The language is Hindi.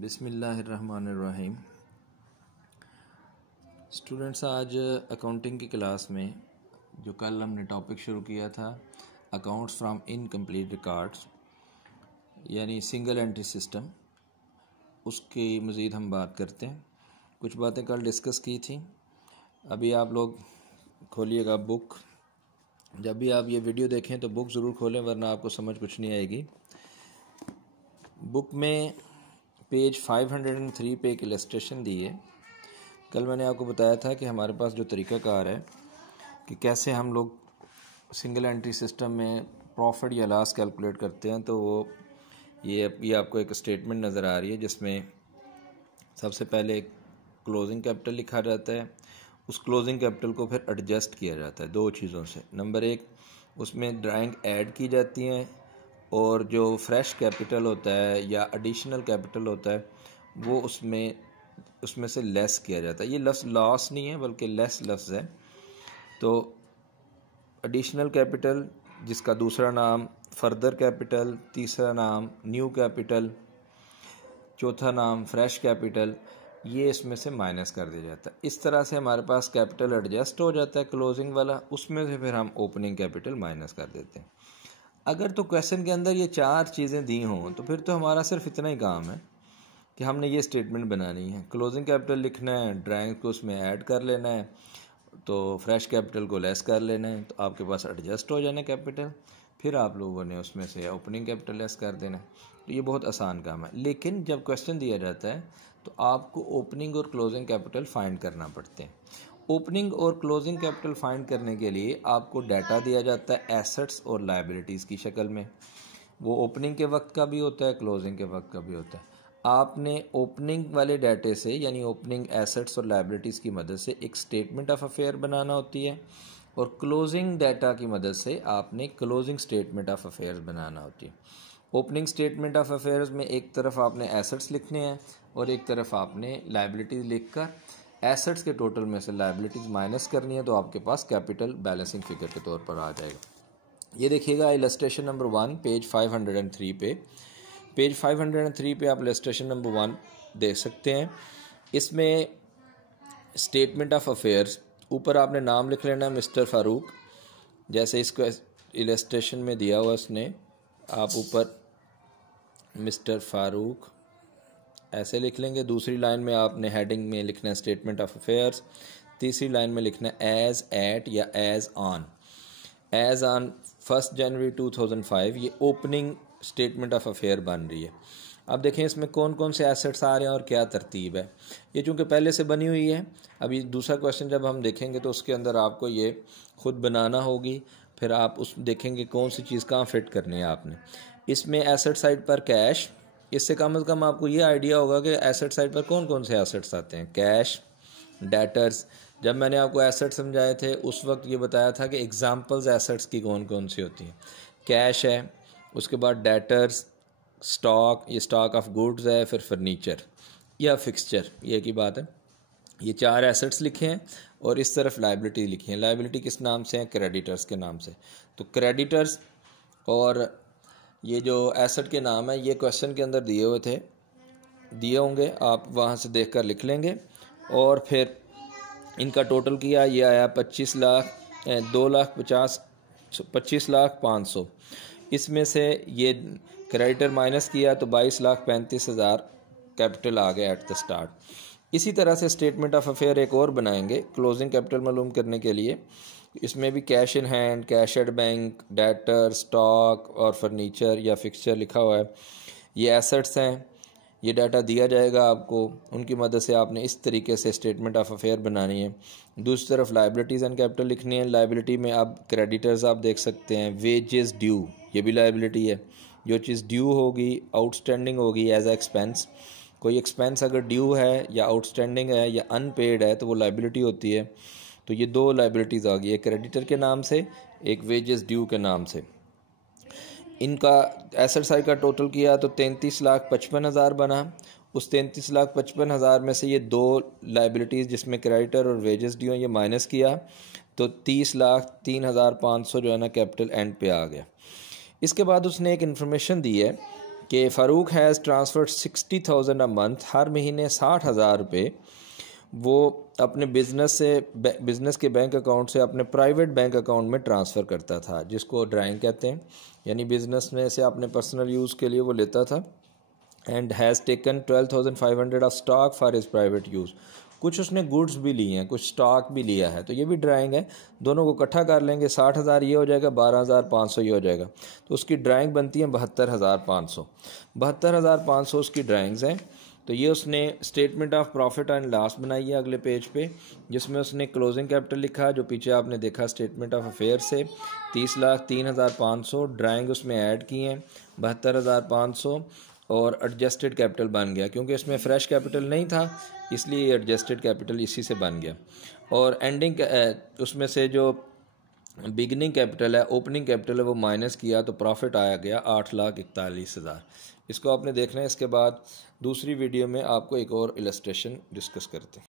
बिस्मिल्लाहिर्रहमानिर्रहीम। स्टूडेंट्स, आज अकाउंटिंग की क्लास में जो कल हमने टॉपिक शुरू किया था अकाउंट्स फ्रॉम इनकम्प्लीट रिकॉर्ड्स यानी सिंगल एंट्री सिस्टम, उसकी मज़ीद हम बात करते हैं। कुछ बातें कल डिस्कस की थी। अभी आप लोग खोलिएगा बुक। जब भी आप ये वीडियो देखें तो बुक ज़रूर खोलें, वरना आपको समझ कुछ नहीं आएगी। बुक में पेज 503 पे एक इलस्ट्रेशन दी है। कल मैंने आपको बताया था कि हमारे पास जो तरीक़ाकार है कि कैसे हम लोग सिंगल एंट्री सिस्टम में प्रॉफिट या लॉस कैलकुलेट करते हैं। तो वो ये आपको एक स्टेटमेंट नज़र आ रही है जिसमें सबसे पहले क्लोजिंग कैपिटल लिखा जाता है। उस क्लोजिंग कैपिटल को फिर एडजस्ट किया जाता है दो चीज़ों से। नंबर एक, उसमें ड्राइंग ऐड की जाती हैं और जो फ्रेश कैपिटल होता है या एडिशनल कैपिटल होता है वो उसमें से लेस किया जाता है। ये लफ्ज़ लॉस नहीं है बल्कि लेस लफ्ज़ है। तो एडिशनल कैपिटल, जिसका दूसरा नाम फर्दर कैपिटल, तीसरा नाम न्यू कैपिटल, चौथा नाम फ्रेश कैपिटल, ये इसमें से माइनस कर दिया जाता है। इस तरह से हमारे पास कैपिटल एडजस्ट हो जाता है क्लोजिंग वाला, उसमें से फिर हम ओपनिंग कैपिटल माइनस कर देते हैं। अगर तो क्वेश्चन के अंदर ये चार चीज़ें दी हों तो फिर तो हमारा सिर्फ इतना ही काम है कि हमने ये स्टेटमेंट बनानी है। क्लोजिंग कैपिटल लिखना है, ड्राइंग को उसमें ऐड कर लेना है, तो फ्रेश कैपिटल को लेस कर लेना है, तो आपके पास एडजस्ट हो जाना कैपिटल। फिर आप लोगों ने उसमें से ओपनिंग कैपिटल लेस कर देना है। तो ये बहुत आसान काम है। लेकिन जब क्वेश्चन दिया जाता है तो आपको ओपनिंग और क्लोजिंग कैपिटल फाइंड करना पड़ते हैं। ओपनिंग और क्लोजिंग कैपिटल फाइंड करने के लिए आपको डाटा दिया जाता है एसेट्स और लायबिलिटीज़ की शक्ल में। वो ओपनिंग के वक्त का भी होता है, क्लोजिंग के वक्त का भी होता है। आपने ओपनिंग वाले डाटे से यानी ओपनिंग एसेट्स और लायबिलिटीज़ की मदद से एक स्टेटमेंट ऑफ अफेयर बनाना होती है, और क्लोजिंग डाटा की मदद से आपने क्लोजिंग स्टेटमेंट ऑफ अफेयर्स बनाना होती है। ओपनिंग स्टेटमेंट ऑफ अफेयर्स में एक तरफ आपने एसेट्स लिखने हैं और एक तरफ आपने लायबिलिटीज़ लिखकर एसेट्स के टोटल में से लायबिलिटीज़ माइनस करनी है, तो आपके पास कैपिटल बैलेंसिंग फिगर के तौर पर आ जाएगा। ये देखिएगा इलस्ट्रेशन नंबर 1 पेज 503 पे। पेज 503 पे आप इलस्ट्रेशन नंबर 1 देख सकते हैं। इसमें स्टेटमेंट ऑफ अफेयर्स, ऊपर आपने नाम लिख लेना मिस्टर फारूक, जैसे इसको इलस्ट्रेशन में दिया हुआ उसने। आप ऊपर मिस्टर फारूक ऐसे लिख लेंगे। दूसरी लाइन में आपने हेडिंग में लिखना है स्टेटमेंट ऑफ अफेयर्स। तीसरी लाइन में लिखना है एज एट या एज ऑन। एज ऑन 1 जनवरी 2005 ये ओपनिंग स्टेटमेंट ऑफ अफेयर बन रही है। अब देखें इसमें कौन कौन से एसेट्स आ रहे हैं और क्या तरतीब है। ये चूँकि पहले से बनी हुई है, अभी दूसरा क्वेश्चन जब हम देखेंगे तो उसके अंदर आपको ये खुद बनाना होगी। फिर आप उस देखेंगे कौन सी चीज़ कहाँ फिट करनी है आपने। इसमें एसेट साइड पर कैश, इससे कम से कम आपको ये आइडिया होगा कि एसेट साइड पर कौन कौन से एसेट्स आते हैं। Cash, debtors. जब मैंने आपको एसेट समझाए थे उस वक्त ये बताया था कि एग्जांपल्स एसेट्स की कौन कौन सी होती हैं। कैश है, उसके बाद डेटर्स, स्टॉक, ये स्टॉक ऑफ गुड्स है, फिर फर्नीचर या फिक्सचर, ये की बात है। ये चार एसेट्स लिखे हैं और इस तरफ लायबिलिटी लिखी है। लायबिलिटी किस नाम से है? क्रेडिटर्स के नाम से। तो क्रेडिटर्स और ये जो एसेट के नाम है ये क्वेश्चन के अंदर दिए हुए थे, दिए होंगे, आप वहाँ से देखकर लिख लेंगे। और फिर इनका टोटल किया, ये आया 25,500,000। इसमें से ये क्रेडिटर माइनस किया तो 22,35,000 कैपिटल आ गया एट द स्टार्ट। इसी तरह से स्टेटमेंट ऑफ अफेयर एक और बनाएंगे क्लोजिंग कैपिटल मालूम करने के लिए। इसमें भी cash in hand, cash at bank, debtor, stock और फर्नीचर या फिक्सचर लिखा हुआ है। ये एसेट्स हैं, ये डाटा दिया जाएगा आपको, उनकी मदद से आपने इस तरीके से स्टेटमेंट ऑफ अफेयर बनानी है। दूसरी तरफ लायबिलिटीज़ एंड कैपिटल लिखनी है। लायबिलिटी में आप क्रेडिटर्स आप देख सकते हैं, वेजेस ड्यू, ये भी लायबिलिटी है। जो चीज़ ड्यू होगी, आउटस्टैंडिंग होगी एज ए एक्सपेंस। कोई एक्सपेंस अगर ड्यू है या आउटस्टैंडिंग है या अनपेड है तो वो लायबिलिटी होती है। तो ये दो लायबिलिटीज़ आ गई, एक क्रेडिटर के नाम से, एक वेजेस ड्यू के नाम से। इनका एसेट साइड का टोटल किया तो 33,55,000 बना। उस 33,55,000 में से ये दो लायबिलिटीज़ जिसमें क्रेडिटर और वेजेस ड्यू ये माइनस किया तो 30,03,500 जो है ना कैपिटल एंड पे आ गया। इसके बाद उसने एक इन्फॉर्मेशन दी है कि Farooq has transferred 60,000 a month, हर महीने 60,000 रुपये वो अपने बिज़नेस के बैंक अकाउंट से अपने प्राइवेट बैंक अकाउंट में ट्रांसफ़र करता था, जिसको ड्राइंग कहते हैं, यानी बिज़नेस में से अपने पर्सनल यूज़ के लिए वो लेता था। And has taken 12,500 of stock for his private use, कुछ उसने गुड्स भी लिए हैं, कुछ स्टॉक भी लिया है, तो ये भी ड्राइंग है। दोनों को इकट्ठा कर लेंगे, 60,000 ये हो जाएगा, 12,500 ये हो जाएगा, तो उसकी ड्राइंग बनती है 72,500। 72,500 उसकी ड्राइंग्स हैं। तो ये उसने statement of profit and loss बनाई है अगले पेज पे, जिसमें उसने क्लोजिंग कैपिटल लिखा है जो पीछे आपने देखा स्टेटमेंट ऑफ अफेयर से, 30,03,500। ड्राइंग उसमें ऐड की हैं 72,500 और एडजस्टेड कैपिटल बन गया, क्योंकि इसमें फ्रेश कैपिटल नहीं था इसलिए एडजस्टेड कैपिटल इसी से बन गया। और एंडिंग उसमें से जो बिगनिंग कैपिटल है, ओपनिंग कैपिटल है, वो माइनस किया तो प्रॉफिट आया गया 8,41,000। इसको आपने देखना है। इसके बाद दूसरी वीडियो में आपको एक और इलस्ट्रेशन डिस्कस करते हैं।